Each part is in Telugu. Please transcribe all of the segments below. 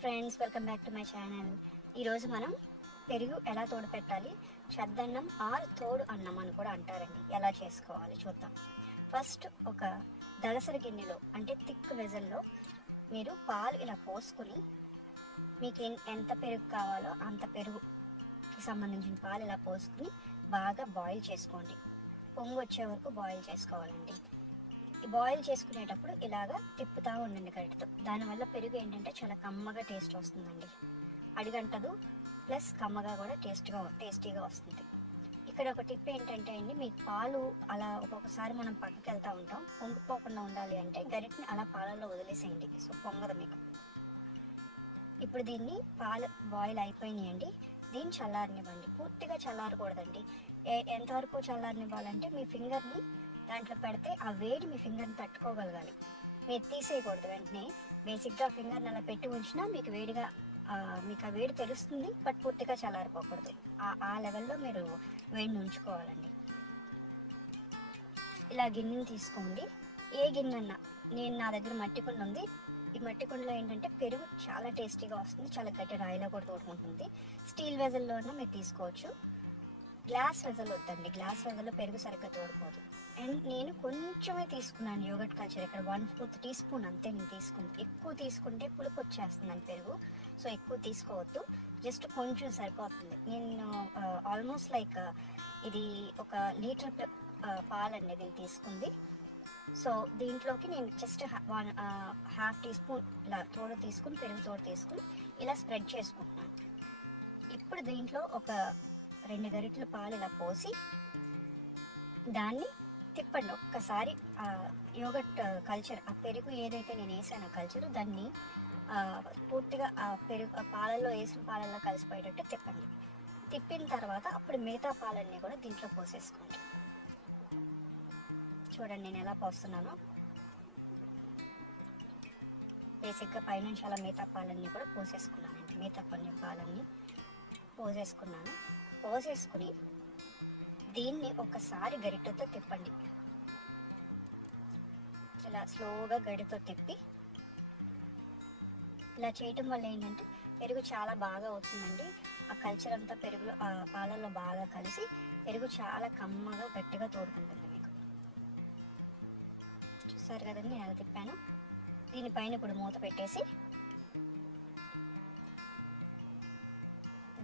Friends, welcome back to my channel. ఈరోజు మనం పెరుగు ఎలా తోడు పెట్టాలి, చద్దన్నం ఆర్ తోడు అన్నం అని కూడా అంటారండి, ఎలా చేసుకోవాలి చూద్దాం. ఫస్ట్ ఒక దళసరి గిన్నెలో అంటే థిక్ వెజల్లో మీరు పాలు ఇలా పోసుకొని మీకు ఎంత పెరుగు కావాలో అంత పెరుగుకి సంబంధించిన పాలు ఇలా పోసుకుని బాగా బాయిల్ చేసుకోండి. పొంగు వచ్చే వరకు బాయిల్ చేసుకోవాలండి. బాయిల్ చేసుకునేటప్పుడు ఇలాగా తిప్పుతూ ఉండండి గరిటతో. దానివల్ల పెరుగు ఏంటంటే చాలా కమ్మగా టేస్ట్ వస్తుందండి, అడిగంటదు, ప్లస్ కమ్మగా కూడా టేస్టీగా వస్తుంది. ఇక్కడ ఒక టిప్ ఏంటంటే అండి, మీకు పాలు అలా ఒక్కొక్కసారి మనం పక్కకి వెళ్తూ ఉంటాం, పొంగిపోకుండా ఉండాలి అంటే గరిటని అలా పాలల్లో వదిలేసేయండి, సో పొంగదు మీకు. ఇప్పుడు దీన్ని పాలు బాయిల్ అయిపోయినాయండి, దీన్ని చల్లారనివ్వండి. పూర్తిగా చల్లారకూడదండి. ఎంతవరకు చల్లారనివ్వాలంటే మీ ఫింగర్ని దాంట్లో పెడితే ఆ వేడి మీ ఫింగర్ని తట్టుకోగలగాలి. మీరు తీసేయకూడదు వెంటనే. బేసిక్గా ఫింగర్ని అలా పెట్టి ఉంచినా మీకు వేడిగా మీకు ఆ వేడి తెలుస్తుంది, బట్ పూర్తిగా చల్లారిపోకూడదు. ఆ లెవెల్లో మీరు వేడిని ఉంచుకోవాలండి. ఇలా గిన్నెని తీసుకోండి, ఏ గిన్నెన్నా. నా దగ్గర మట్టి కుండ ఉంది. ఈ మట్టి కుండలో ఏంటంటే పెరుగు చాలా టేస్టీగా వస్తుంది, చాలా గట్టి రాయిలో కూడా తోడుకుంటుంది. స్టీల్ వెజల్లోనే మీరు తీసుకోవచ్చు. గ్లాస్ వెజల్ వద్దండి, గ్లాస్ వెజల్లో పెరుగు సరిగ్గా తోడుకోదు. అండ్ నేను కొంచెమే తీసుకున్నాను యోగట్ కల్చర్, ఇక్కడ 1/4 టీ స్పూన్ అంతే నేను తీసుకుంది. ఎక్కువ తీసుకుంటే పులుపు వచ్చేస్తుందని పెరుగు, సో ఎక్కువ తీసుకోవద్దు, జస్ట్ కొంచెం సరిపోతుంది. నేను ఆల్మోస్ట్ లైక్ ఇది 1 లీటర్ పాలండి దీన్ని తీసుకుంది. సో దీంట్లోకి నేను జస్ట్ 1/2 టీ స్పూన్ ఇలా తోడు తీసుకుని, పెరుగు తోడు తీసుకుని ఇలా స్ప్రెడ్ చేసుకుంటున్నాను. ఇప్పుడు దీంట్లో ఒక 2 గరిటెల పాలు ఇలా పోసి దాన్ని తిప్పండి ఒక్కసారి. యోగట్ కల్చర్, ఆ పెరుగు ఏదైతే నేను వేసానో కల్చర్, దాన్ని పూర్తిగా ఆ పెరుగు పాలల్లో వేసిన పాలల్లో కలిసిపోయేటట్టు తిప్పండి. తిప్పిన తర్వాత అప్పుడు మిగతా పాలన్నీ కూడా దీంట్లో పోసేసుకోండి. చూడండి నేను ఎలా పోస్తున్నానో. బేసిక్గా పైనుంచి అలా మిగతా పాలన్నీ కూడా పోసేసుకున్నానండి. మిగతా కొన్ని పాలన్నీ పోసేసుకున్నాను. పోసేసుకుని దీన్ని ఒకసారి గరిటెతో తిప్పండి. ఇలా స్లోగా గరిటెతో తిప్పి ఇలా చేయటం వల్ల ఏంటంటే పెరుగు చాలా బాగా అవుతుందండి. ఆ కల్చర్ అంతా పెరుగులో పాలల్లో బాగా కలిసి పెరుగు చాలా కమ్మగా గట్టిగా తోడుకుంటుంది మీకు. చూసారు కదండి నేను ఎలా తిప్పాను. దీనిపైన ఇప్పుడు మూత పెట్టేసి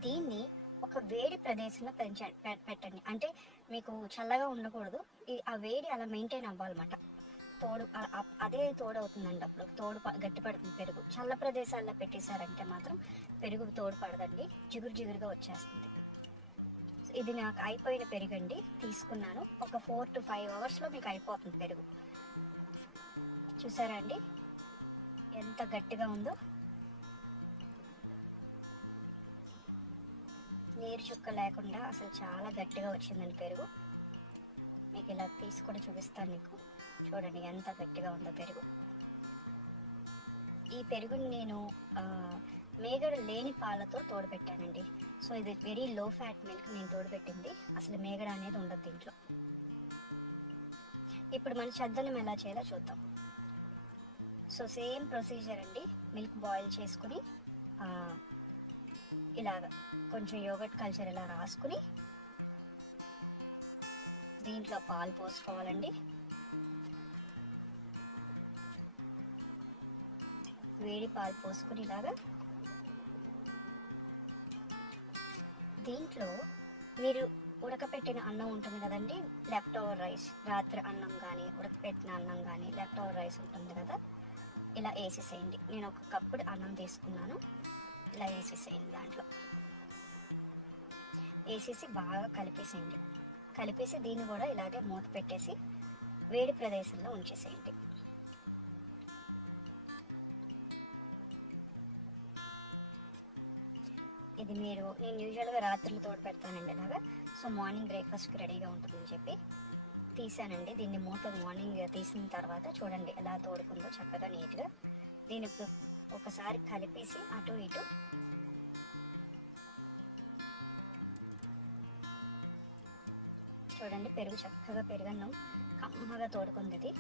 దీన్ని ఒక వేడి ప్రదేశంలో పెట్టండి. అంటే మీకు చల్లగా ఉండకూడదు, ఆ వేడి అలా మెయింటైన్ అవ్వాలన్నమాట. తోడు అదే తోడు అవుతుందండి. అప్పుడు తోడు గట్టిపడుతుంది పెరుగు. చల్ల ప్రదేశాల్లో పెట్టేశారంటే మాత్రం పెరుగు తోడు పడదండి, జిగురుగా వచ్చేస్తుంది. ఇది నాకు అయిపోయిన పెరుగండి, తీసుకున్నాను. ఒక 4 to 5 అవర్స్లో మీకు అయిపోతుంది పెరుగు. చూసారా అండి ఎంత గట్టిగా ఉందో. నీరు చుక్క లేకుండా అసలు చాలా గట్టిగా వచ్చిందండి పెరుగు. మీకు ఇలా తీసి కూడా చూపిస్తాను మీకు. చూడండి ఎంత గట్టిగా ఉందో పెరుగు. ఈ పెరుగుని నేను మేగడ లేని పాలతో తోడుపెట్టానండి. సో ఇది వెరీ లో ఫ్యాట్ మిల్క్ నేను తోడుపెట్టింది, అసలు మేగడ అనేది ఉండదు దీంట్లో. ఇప్పుడు మన చద్దన్నం ఎలా చేయాలో చూద్దాం. సో సేమ్ ప్రొసీజర్ అండి. మిల్క్ బాయిల్ చేసుకుని ఇలాగ కొంచెం యోగట్ కల్చర్ ఇలా రాసుకుని దీంట్లో పాలు పోసుకోవాలండి. వేడి పాలు పోసుకుని ఇలాగా దీంట్లో మీరు ఉడకపెట్టిన అన్నం ఉంటుంది కదండి, లెఫ్ట్ ఓవర్ రైస్, రాత్రి అన్నం కానీ ఉడకపెట్టిన అన్నం కానీ లెఫ్ట్ ఓవర్ రైస్ ఉంటుంది కదా, ఇలా వేసేసేయండి. నేను 1 కప్పుడు అన్నం తీసుకున్నాను, ఇలా వేసేసేయండి. దాంట్లో వేసేసి బాగా కలిపేసేయండి. కలిపేసి దీన్ని కూడా ఇలాగే మూత పెట్టేసి వేడి ప్రదేశంలో ఉంచేసేయండి. ఇది నేను యూజువల్గా రాత్రులు తోడు పెడతానండి ఇలాగా. సో మార్నింగ్ బ్రేక్ఫాస్ట్కి రెడీగా ఉంటుందని చెప్పి తీసానండి. దీన్ని మూత మార్నింగ్ తీసిన తర్వాత చూడండి ఎలా తోడుకుందో చక్కగా నీట్గా. దీనికి ఒకసారి కలిపేసి అటు ఇటు చూడండి, పెరుగు చక్కగా పెరుగన్నం కమ్మగా తోడుకుంది. ఇది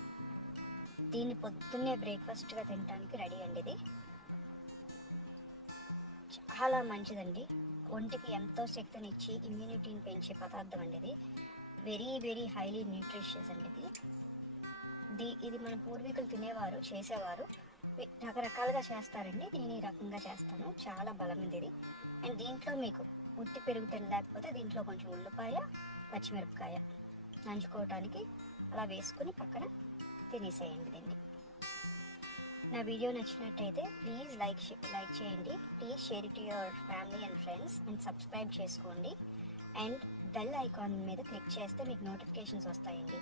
దీన్ని పొద్దున్నే బ్రేక్ఫాస్ట్గా తినడానికి రెడీ అండి ఇది. చాలా మంచిదండి. ఒంటికి ఎంతో శక్తినిచ్చి ఇమ్యూనిటీని పెంచే పదార్థం అండి ఇది. వెరీ వెరీ హైలీ న్యూట్రిషియస్ అండి ఇది మన పూర్వీకులు తినేవారు, చేసేవారు. రకరకాలుగా చేస్తారండి. నేను ఈ రకంగా చేస్తాను. చాలా బలమైనది ఇది. అండ్ దీంట్లో మీకు ఉత్తి పెరుగు తినలేకపోతే దీంట్లో కొంచెం ఉల్లిపాయ, పచ్చిమిరపకాయ నంచుకోవటానికి అలా వేసుకుని పక్కన తినేసేయండి దీన్ని. నా వీడియో నచ్చినట్టయితే ప్లీజ్ లైక్ చేయండి. Please share it to your family and friends and subscribe చేసుకోండి. అండ్ బెల్ ఐకాన్ మీద క్లిక్ చేస్తే మీకు నోటిఫికేషన్స్ వస్తాయండి.